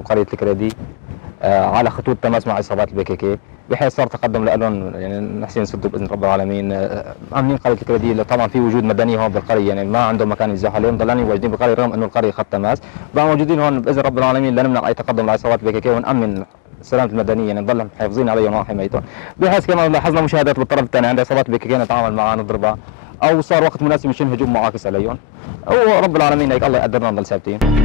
جنوب قرية الكريدي على خطوط تماس مع عصابات البي كي كي، بحيث صار تقدم لهم يعني نحسن نسدوا باذن رب العالمين. عاملين قريه الكريدي طبعا في وجود مدني هون بالقريه، يعني ما عندهم مكان ينزحوا عليهم، ضلانين واجدين بالقريه رغم انه القريه خط تماس، بقى موجودين هون باذن رب العالمين لنمنع اي تقدم لعصابات البي كي كي ونامن سلامة المدنيين، يعني نضل محافظين عليهم وحمايتهم. بحيث كمان لاحظنا مشاهدات بالطرف الثاني عند عصابات البي كي كي نتعامل معها نضربها، او صار وقت مناسب مشان هجوم معاكس عليهم، ورب العالمين هيك الله يقدرنا نضل ثابتين.